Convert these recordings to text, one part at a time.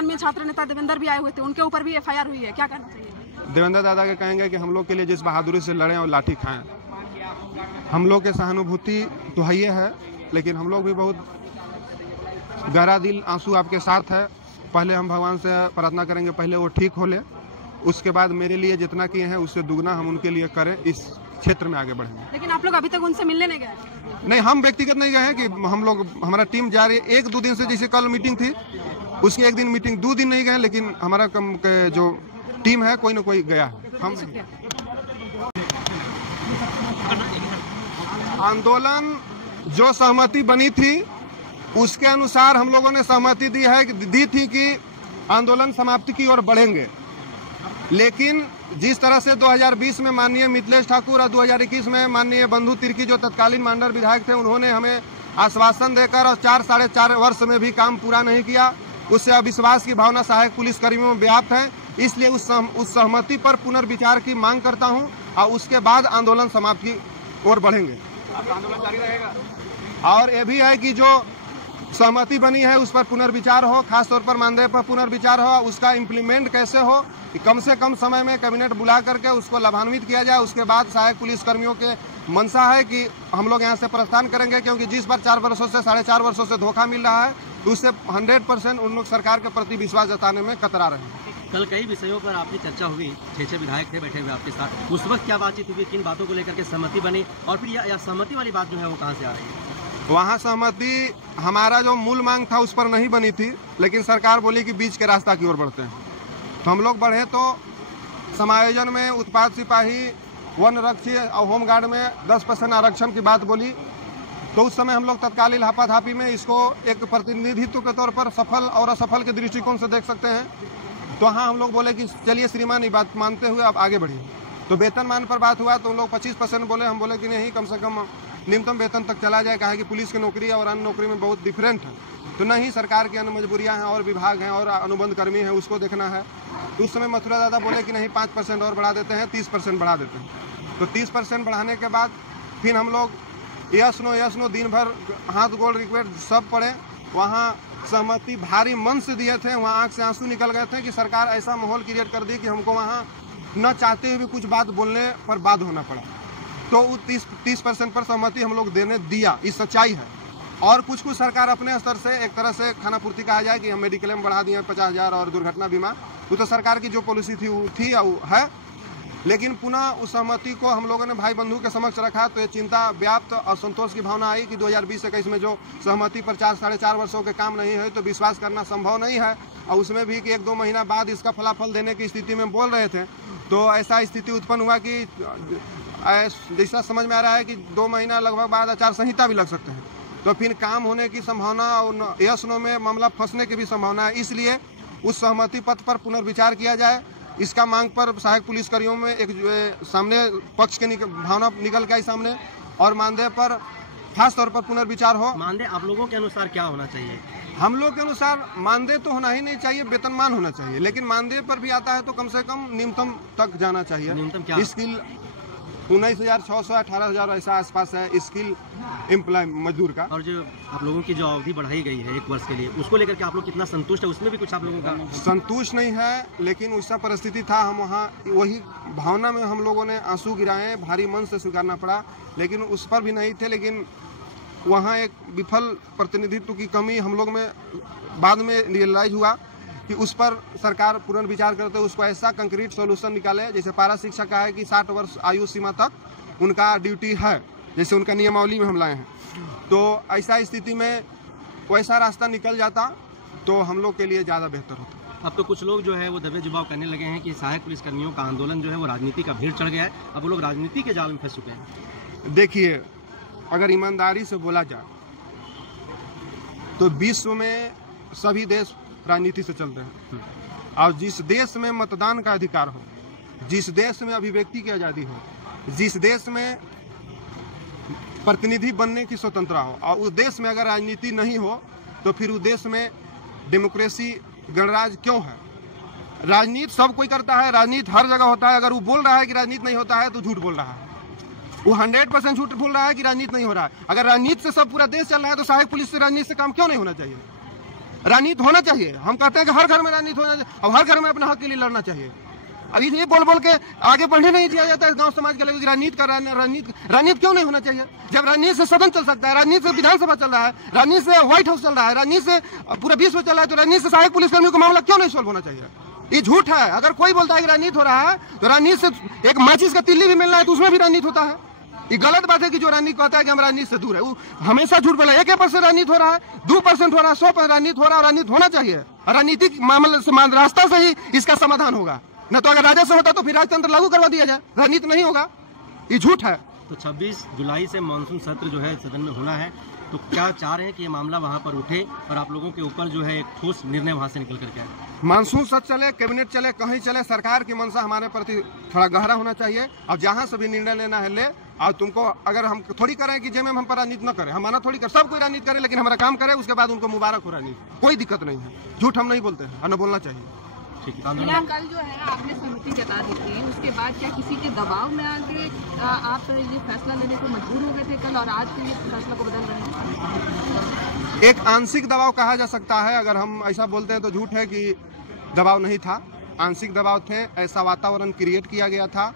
तन्मय छात्र नेता देवेंद्र भी आए हुए थे, उनके ऊपर भी FIR हुई है, क्या कहना चाहिए? देवेंद्र दादा के कहेंगे कि हम लोग के लिए जिस बहादुरी से लड़े और लाठी खाएं, हम लोग के सहानुभूति तो है, लेकिन हम लोग भी बहुत गहरा दिल आंसू आपके साथ है। पहले हम भगवान से प्रार्थना करेंगे, पहले वो ठीक हो ले, उसके बाद मेरे लिए जितना किए हैं उससे दुगना हम उनके लिए करें, इस क्षेत्र में आगे बढ़ेंगे। लेकिन आप लोग अभी तक उनसे मिलने नहीं गए? नहीं, हम व्यक्तिगत नहीं गए हैं कि हम लोग, हमारा टीम जा रही है 1-2 दिन से, जैसे कल मीटिंग थी उसकी 1 दिन मीटिंग, 2 दिन नहीं गए, लेकिन हमारा कम के जो टीम है कोई ना कोई गया है। हम आंदोलन जो सहमति बनी थी उसके अनुसार हम लोगों ने सहमति दी थी कि आंदोलन समाप्ति की ओर बढ़ेंगे, लेकिन जिस तरह से 2020 में माननीय मिथिलेश ठाकुर और 2021 में माननीय बंधु तिर्की जो तत्कालीन मांडर विधायक थे, उन्होंने हमें आश्वासन देकर और 4-4.5 वर्ष में भी काम पूरा नहीं किया, उससे अविश्वास की भावना सहायक पुलिस कर्मियों में व्याप्त है। इसलिए उस सहमति पर पुनर्विचार की मांग करता हूं और उसके बाद आंदोलन समाप्ति की ओर बढ़ेंगे। आंदोलन जारी रहेगा। और ये भी है कि जो सहमति बनी है उस पर पुनर्विचार हो, खासतौर पर मानदेय पर पुनर्विचार हो, उसका इम्प्लीमेंट कैसे हो, कि कम से कम समय में कैबिनेट बुला करके उसको लाभान्वित किया जाए। उसके बाद सहायक पुलिस कर्मियों के मंशा है कि हम लोग यहाँ से प्रस्थान करेंगे, क्योंकि जिस पर 4 वर्षों से 4.5 वर्षों से धोखा मिल रहा है, तो उससे 100% उन लोग सरकार के प्रति विश्वास जताने में कतरा रहे हैं। कल कई विषयों पर आपकी चर्चा हुई, 6 विधायक थे बैठे हुए आपके साथ, उस वक्त क्या बातचीत हुई, किन बातों को लेकर के सहमति बनी, और फिर यह सहमति वाली बात जो है वो कहाँ से आ रही है? वहाँ सहमति, हमारा जो मूल मांग था उस पर नहीं बनी थी, लेकिन सरकार बोली कि बीच के रास्ता की ओर बढ़ते हैं, तो हम लोग बढ़े। तो समायोजन में उत्पाद सिपाही, वन रक्षी और होमगार्ड में 10% आरक्षण की बात बोली, तो उस समय हम लोग तत्कालीन हाथापाई में इसको एक प्रतिनिधित्व के तौर पर सफल और असफल के दृष्टिकोण से देख सकते हैं। तो हाँ, हम लोग बोले कि चलिए श्रीमान, ये बात मानते हुए आप आगे बढ़िए। तो वेतनमान पर बात हुआ, तो उन लोग 25% बोले, हम बोले कि नहीं, कम से कम न्यूनतम वेतन तक चला जाए, कहा कि पुलिस की नौकरी और अन्य नौकरी में बहुत डिफरेंट है। तो नहीं, सरकार की अन्य मजबूरियां हैं और विभाग हैं और अनुबंध कर्मी हैं, उसको देखना है। तो उस समय मथुरा दादा बोले कि नहीं, 5% और बढ़ा देते हैं, 30% बढ़ा देते हैं। तो 30% बढ़ाने के बाद फिर हम लोग यस नो दिन भर हाथ गोल रिक्वेस्ट सब पढ़े, वहाँ सहमति भारी मन से दिए थे, वहाँ आँख से आंसू निकल गए थे कि सरकार ऐसा माहौल क्रिएट कर दी कि हमको वहाँ न चाहते हुए भी कुछ बात बोलने पर बाध्य होना पड़ा। तो 30% पर सहमति हम लोग देने दिया, इस सच्चाई है। और कुछ सरकार अपने स्तर से एक तरह से खाना पूर्ति कहा जाए कि हम मेडिक्लेम में बढ़ा दिए 50,000 और दुर्घटना बीमा, वो तो सरकार की जो पॉलिसी थी वो थी है, लेकिन पुनः उस सहमति को हम लोगों ने भाई बंधु के समक्ष रखा, तो ये चिंता व्याप्त और संतोष की भावना आई कि 2020-21 में जो सहमति पर 4-4.5 वर्षों के काम नहीं है, तो विश्वास करना संभव नहीं है। और उसमें भी कि 1-2 महीना बाद इसका फलाफल देने की स्थिति में बोल रहे थे, तो ऐसा स्थिति उत्पन्न हुआ कि जैसा समझ में आ रहा है कि 2 महीना लगभग बाद आचार संहिता भी लग सकते हैं, तो फिर काम होने की संभावना और यस नो में मामला फंसने की भी संभावना है। इसलिए उस सहमति पत्र पर पुनर्विचार किया जाए, इसका मांग पर सहायक पुलिसकर्मियों में एक सामने पक्ष के भावना निकल के आई सामने, और मानदेय पर खास तौर पर पुनर्विचार हो। मानदेय आप लोगों के अनुसार क्या होना चाहिए? हम लोग के अनुसार मानदेय तो होना ही नहीं चाहिए, वेतनमान होना चाहिए, लेकिन मानदेय पर भी आता है तो कम से कम न्यूनतम तक जाना चाहिए। न्यूनतम क्या? स्किल 19,600 18,000 ऐसा आसपास है स्किल एम्प्लॉय मजदूर का। और जो आप लोगों की जो अवधि बढ़ाई गई है 1 वर्ष के लिए, उसको लेकर के आप लोग कितना संतुष्ट है? उसमें भी कुछ आप लोगों का संतुष्ट नहीं है, लेकिन वैसा परिस्थिति था, हम वहाँ वही भावना में हम लोगों ने आंसू गिराए, भारी मन से स्वीकारना पड़ा, लेकिन उस पर भी नहीं थे। लेकिन वहाँ एक विफल प्रतिनिधित्व की कमी हम लोग में बाद में रियलाइज हुआ कि उस पर सरकार पुनर्विचार करते हुए उसको ऐसा कंक्रीट सॉल्यूशन निकाले, जैसे पारा शिक्षा का है कि 60 वर्ष आयु सीमा तक उनका ड्यूटी है, जैसे उनका नियमावली में हम लाए हैं। तो ऐसा स्थिति में वैसा रास्ता निकल जाता तो हम लोग के लिए ज़्यादा बेहतर होता। अब तो कुछ लोग जो है वो दबे जुबाव करने लगे हैं कि सहायक पुलिसकर्मियों का आंदोलन जो है वो राजनीति का भीड़ चढ़ गया है, अब वो लोग राजनीति के जाल में फंस चुके हैं। देखिए, अगर ईमानदारी से बोला जाए तो विश्व में सभी देश राजनीति से चलते हैं, और जिस देश में मतदान का अधिकार हो, जिस देश में अभिव्यक्ति की आज़ादी हो, जिस देश में प्रतिनिधि बनने की स्वतंत्रता हो, और उस देश में अगर राजनीति नहीं हो तो फिर उस देश में डेमोक्रेसी गणराज्य क्यों है? राजनीति सब कोई करता है, राजनीति हर जगह होता है। अगर वो बोल रहा है कि राजनीति नहीं होता है तो झूठ बोल रहा है, वो 100% झूठ बोल रहा है कि राजनीति नहीं हो रहा है। अगर राजनीति से सब पूरा देश चल रहा है तो सहायक पुलिस से राजनीति से काम क्यों नहीं होना चाहिए? राजनीति होना चाहिए। हम कहते हैं कि हर घर में राजनीति होना चाहिए और हर घर में अपने हक के लिए लड़ना चाहिए। अभी ये बोल बोल के आगे बढ़ने नहीं दिया जाता है गांव समाज के लोग। राजनीति क्यों नहीं होना चाहिए? जब राजनीति से सदन चल सकता है, राजनीति से विधानसभा चल रहा है, राजनीति से व्हाइट हाउस चल रहा है, राजनीति से पूरा विश्व चल रहा है, तो राजनीति से सहायक पुलिसकर्मियों का मामला क्यों नहीं सोल्व होना चाहिए? ये झूठ है। अगर कोई बोलता है कि राजनीति हो रहा है तो राजनीति से एक माचिस का तिल्ली भी मिलना है तो उसमें भी राजनीति होता है। ये गलत बात है कि जो राजनीति कहता है कि हम राजनीति से दूर है, वो हमेशा झूठ बोला। 1% राजनीति हो रहा है, 2% हो रहा है, 100% राजनीति हो रहा है। राजनीति होना चाहिए। राजनीतिक मामले से रास्ता से ही इसका समाधान होगा। न तो अगर राजस्व होता तो फिर राजतंत्र लागू करवा दिया जाए, राजनीति नहीं होगा। ये झूठ है। तो 26 जुलाई से मानसून सत्र जो है सदन में होना है, तो क्या चाह रहे हैं कि ये मामला वहाँ पर उठे और आप लोगों के ऊपर जो है एक ठोस निर्णय वहाँ से निकल करके आए? मानसून सत्र चले, कैबिनेट चले, कहीं चले, सरकार की मंशा हमारे प्रति थोड़ा गहरा होना चाहिए। और जहाँ से भी निर्णय लेना है ले। और तुमको अगर हम थोड़ी करें कि जेमे हम पर राजनीति न करें, हम मना थोड़ी कर, सब कोई राजनीति करे, लेकिन हमारा काम करे, उसके बाद उनको मुबारक हो राजनीति, कोई दिक्कत नहीं है। झूठ हम नहीं बोलते हैं और न बोलना चाहिए। ठीक है। कल जो है आपने सहमति जता दी थी, उसके बाद क्या किसी के दबाव में आके आप ये फैसला लेने को मजबूर हो गए थे कल, और आज फिर ये फैसला को बदल रहे हैं? एक आंशिक दबाव कहा जा सकता है। अगर हम ऐसा बोलते हैं तो झूठ है कि दबाव नहीं था। आंशिक दबाव थे। ऐसा वातावरण क्रिएट किया गया था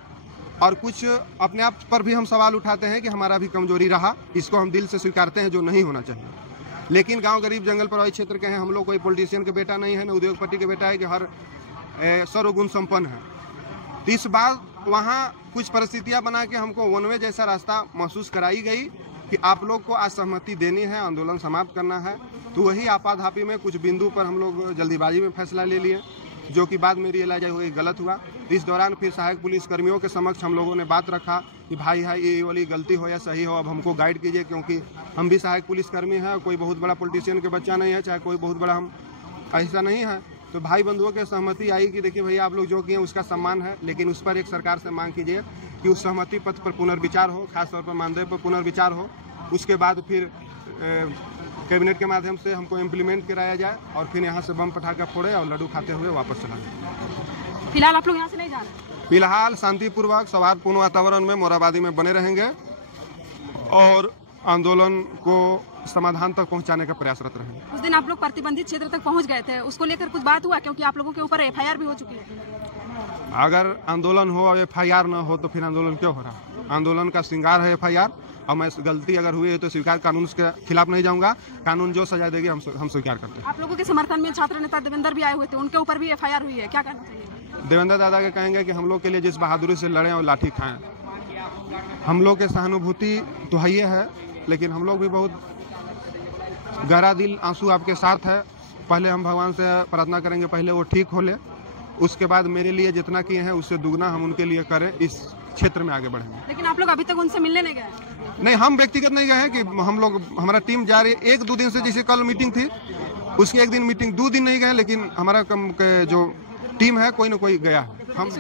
और कुछ अपने आप पर भी हम सवाल उठाते हैं कि हमारा भी कमजोरी रहा। इसको हम दिल से स्वीकारते हैं, जो नहीं होना चाहिए। लेकिन गांव गरीब जंगल प्रभावित क्षेत्र के हैं हम लोग। कोई पॉलिटिशियन के बेटा नहीं है, न उद्योगपति के बेटा है कि हर सर्वगुण संपन्न है। तो इस बार वहाँ कुछ परिस्थितियां बना के हमको वन वे जैसा रास्ता महसूस कराई गई कि आप लोग को आज सहमति देनी है, आंदोलन समाप्त करना है। तो वही आपाधापी में कुछ बिंदु पर हम लोग जल्दीबाजी में फैसला ले लिए, जो कि बाद में रियलाइज हुआ गलत हुआ। इस दौरान फिर सहायक पुलिस कर्मियों के समक्ष हम लोगों ने बात रखा कि भाई है ये वाली गलती हो या सही हो, अब हमको गाइड कीजिए, क्योंकि हम भी सहायक पुलिसकर्मी हैं। कोई बहुत बड़ा पॉलिटिशियन के बच्चा नहीं है, चाहे कोई बहुत बड़ा हम ऐसा नहीं है। तो भाई बंधुओं के सहमति आई कि देखिए भैया आप लोग जो किए उसका सम्मान है, लेकिन उस पर एक सरकार से मांग कीजिए कि उस सहमति पत्र पर पुनर्विचार हो, खासतौर पर मानदेय पर पुनर्विचार हो। उसके बाद फिर कैबिनेट के माध्यम से हमको इम्प्लीमेंट कराया जाए और फिर यहाँ से बम पटाखा फोड़े और लड्डू खाते हुए वापस चला जाए। फिलहाल आप लोग यहाँ से नहीं जा रहे? फिलहाल शांतिपूर्वक सौहार्दपूर्ण वातावरण में मोराबादी में बने रहेंगे और आंदोलन को समाधान तक पहुंचाने का प्रयासरत रहेंगे। उस दिन आप लोग प्रतिबंधित क्षेत्र तक पहुंच गए थे, उसको लेकर कुछ बात हुआ? क्योंकि आप लोगों के ऊपर FIR भी हो चुकी है। अगर आंदोलन हो और FIR न हो तो फिर आंदोलन क्यों हो रहा? आंदोलन का श्रृंगार है FIR। और मैं गलती अगर हुई है तो स्वीकार, कानून के खिलाफ नहीं जाऊंगा। कानून जो सजा देगी हम स्वीकार करते हैं। आप लोगों के समर्थन में छात्र नेता देवेंद्र भी आए हुए थे, उनके ऊपर भी FIR हुई है, क्या कहना चाहिए? देवेंद्र दादा के कहेंगे कि हम लोग के लिए जिस बहादुरी से लड़े और लाठी खाएं, हम लोग के सहानुभूति तो है है, लेकिन हम लोग भी बहुत गहरा दिल आंसू आपके साथ है। पहले हम भगवान से प्रार्थना करेंगे पहले वो ठीक हो ले, उसके बाद मेरे लिए जितना किए हैं उससे दुगना हम उनके लिए करें, इस क्षेत्र में आगे बढ़ेंगे। लेकिन आप लोग अभी तक उनसे मिलने नहीं गए? नहीं, हम व्यक्तिगत नहीं गए हैं कि हम लोग, हमारा टीम जा रही है। 1-2 दिन से, जैसे कल मीटिंग थी उसकी 1 दिन मीटिंग, 2 दिन नहीं गए, लेकिन हमारा जो टीम है कोई ना कोई गया है। हम